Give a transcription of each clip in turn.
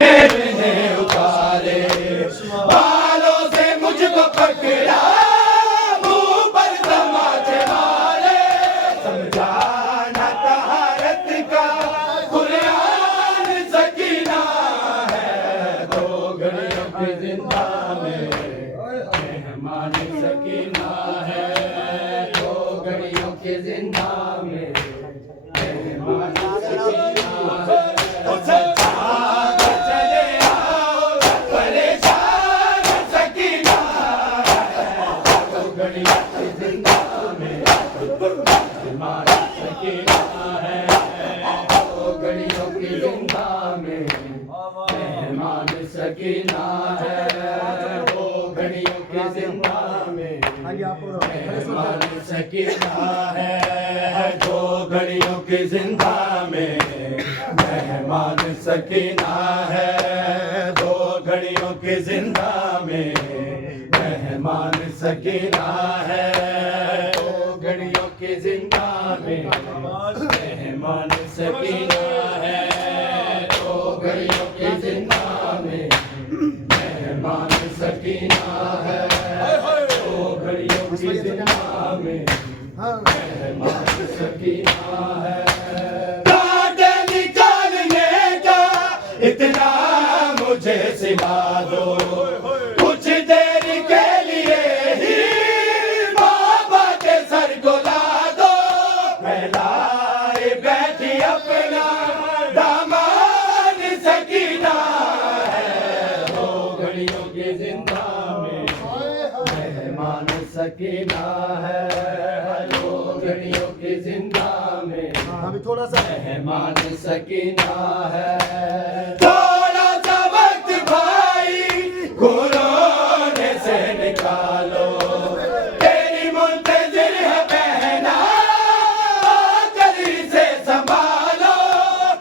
ने उतारे बालों से मुझको पकड़ा, मुंह पर तमाचे मारे, समझाना तहारत का कुरान सकीना है। दो घड़ियों की जिंदा में मेहमान सकीना है, दो घड़ियों की जिंदा में मेहमान सकीना है। सकीना है वो घड़ियों की जिंदा में मेहमान सकीना है, दो घड़ियों की जिंदा में मेहमान सकीना है, दो घड़ियों की जिंदा में मेहमान सकीना है, दो घड़ियों की जिंदा में मेहमान सकीना है, दो घड़ियों की जिंदा में मेहमान सकीना है, दो घड़ियों की जिंदा में मेहमान सकीना है। कांटे निकालने का इतना मुझे सिखा दो, कुछ देर के लिए ही बाबा के सर को ला दो, फैलाए बैठी अपना दामन सकीना है, दो घड़ियों की जिंदा में मेहमान सकीना है, दो घड़ियों की जिंदा में अभी थोड़ा सा मेहमान सकीना है। थोड़ा सा वक्त भाई कोरोने से निकालो, तेरी मुंतजिर है बहना, जल्दी से संभालो,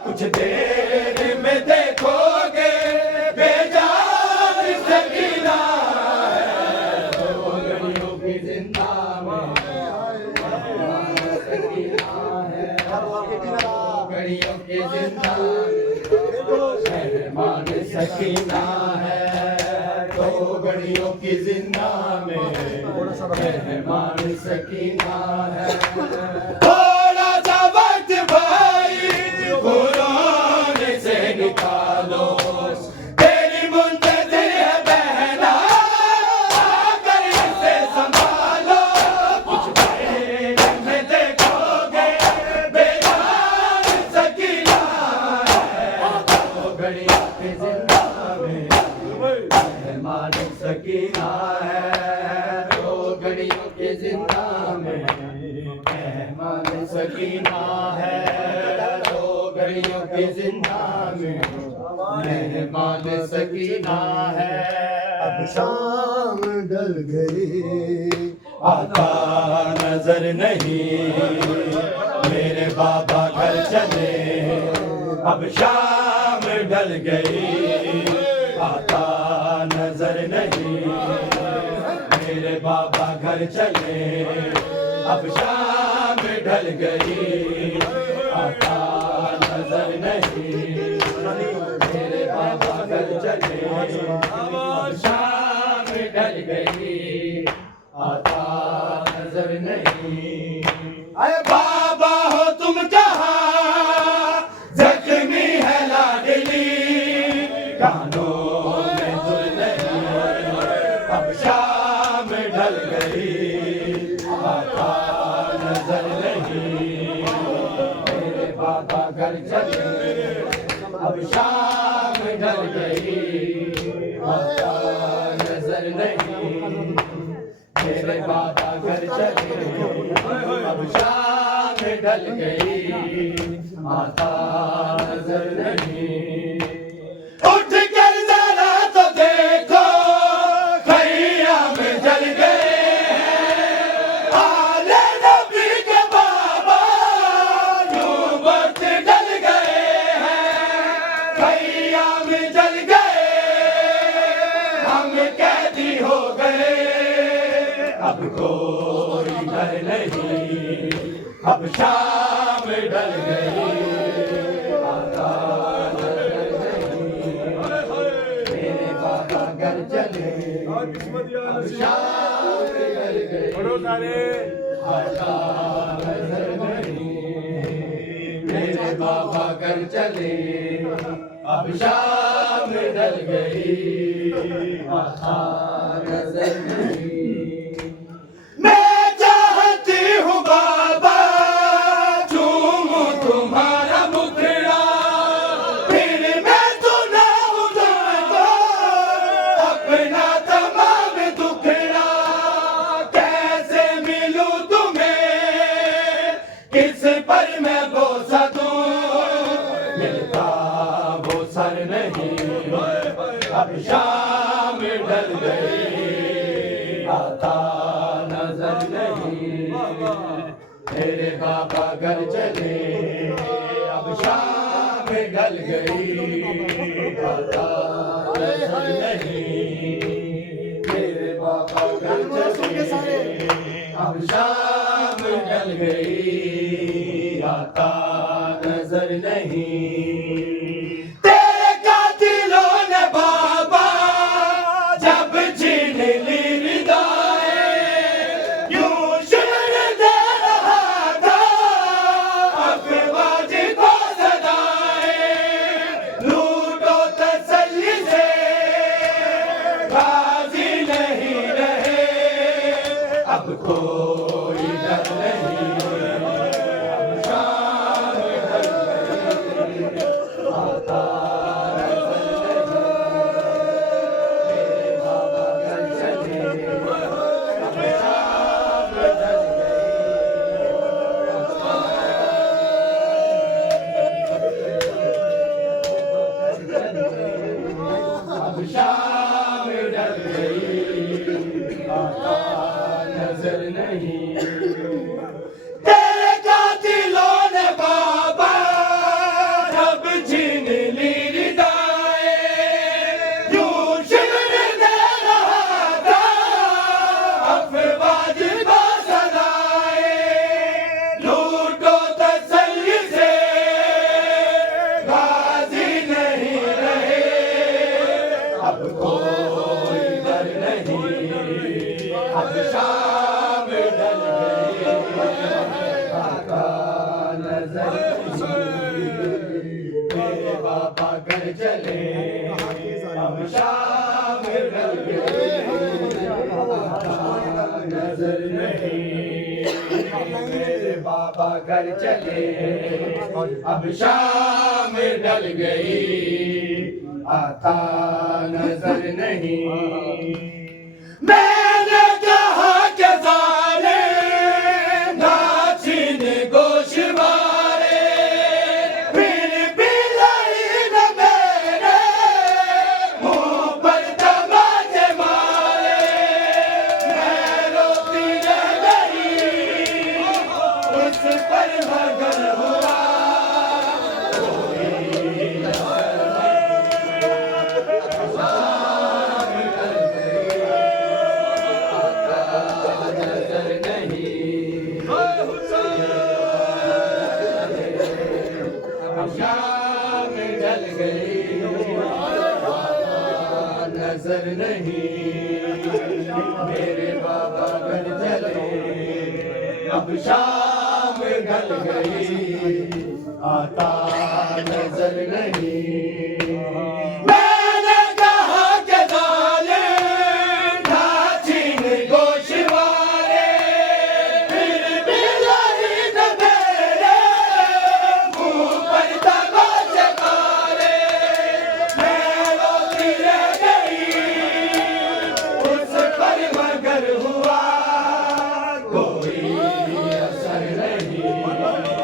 कुछ देर में देखोगे बेजान सकीना है, दो घड़ियों की जिंदा में मेहमान सकीना है, दो घड़ियों की जिंदा मेहमान सकीना है, दो घड़ियों की जिंदा में मेहमान सकीना है। थोड़ा सा वक्त भाई कोरोने से निकालो, तेरी मुंतजिर है बहना, आकर इसे संभालो, कुछ देर में देखोगे बेजान सकीना है, दो घड़ियों की जिंदा में मेहमान सकीना है, दो घड़ियों की जिंदा में मेहमान सकीना है, दो घड़ियों की जिंदा में मेहमान सकीना है। अब शाम ढल गई, आता नजर नहीं मेरे बाबा घर चले, अब शाम ढल गई, आता नजर नहीं मेरे बाबा घर चले, अब शाम ढल गई, आता नजर नहीं मेरे बाबा घर चले, अब शाम ढल गई, आता नजर नहीं। अरे बाबा हो तुम कहाँ, जख्मी है लाडली, कानों में धुल नहीं, अब शाम ढल गई, आता नजर नहीं मेरे बाबा घर चले, अब शाम ढल गई, आता नजर नहीं मेरे बाबा घर चले, अब शाम ढल गई, आता नजर नहीं। उठ कर जरा तो देखो खैयाम जल गए हैं, आले नबी के बाबा यूं वक्त जल गए हैं, खैयाम जल गए, हम कैदी हो गए, अब कोई डर नहीं, अब शाम ढल गई, आता नजर नहीं। घर चले अब शाम ढल गई आता नजर नहीं मेरे बाबा घर चले अब शाम ढल गई आता नजर नहीं मैं चाहती हूँ बाबा चूमूं तुम्हारा मुखड़ा फिर मैं सुनाऊं तुमको अपना तमाम दुखड़ा कैसे मिलूं तुम्हें किस पर मैं बोसा दूं मिलता वो सर नहीं अब शाम ढल गई आता नजर नहीं मेरे बाबा घर चले अब शाम ढल गई आता नजर नहीं मेरे बाबा घर चले अब शाम ढल गई आता नजर नहीं तेरे कातिलों ने बाबा जब छीन ली रिदाएं यूं शिवर दे रहा था अफवाज को सदाएं लूटो तसल्ली से गाजी नहीं रहे अब कोई डर नहीं अब शाम ढल गई आता शाम ढल गई आता नजर नहीं तेरे कातिलों ने बाबा जब छीन ली रिदाएं यूं शिवर दे रहा था अफवाज को सदाएं लूटो तसल्ली से गाजी नहीं रहे अब कोई डर नहीं अब शाम ढल गई आता नजर नहीं मेरे बाबा घर चले अब शाम ढल गई आता नजर नहीं मेरे बाबा घर चले अब शाम ढल गई आता नजर नहीं मैंने कहा कि जालिम ना छीन गोशवारे फिर भी लाई न मेरे मुंह पर तमाचे मारे मैं रोती रह गई उस पर मगर हुआ कोई शाम ढल गई नजर नहीं मेरे बाबा घर चले अब शाम ढल गई आता नजर नहीं मैंने कहा कि जालिम ना छीन गोशवारे फिर भी लाई न मेरे मुंह पर तमाचे मारे मैं रोती रह गई उस पर मगर हुआ कोई असर नहीं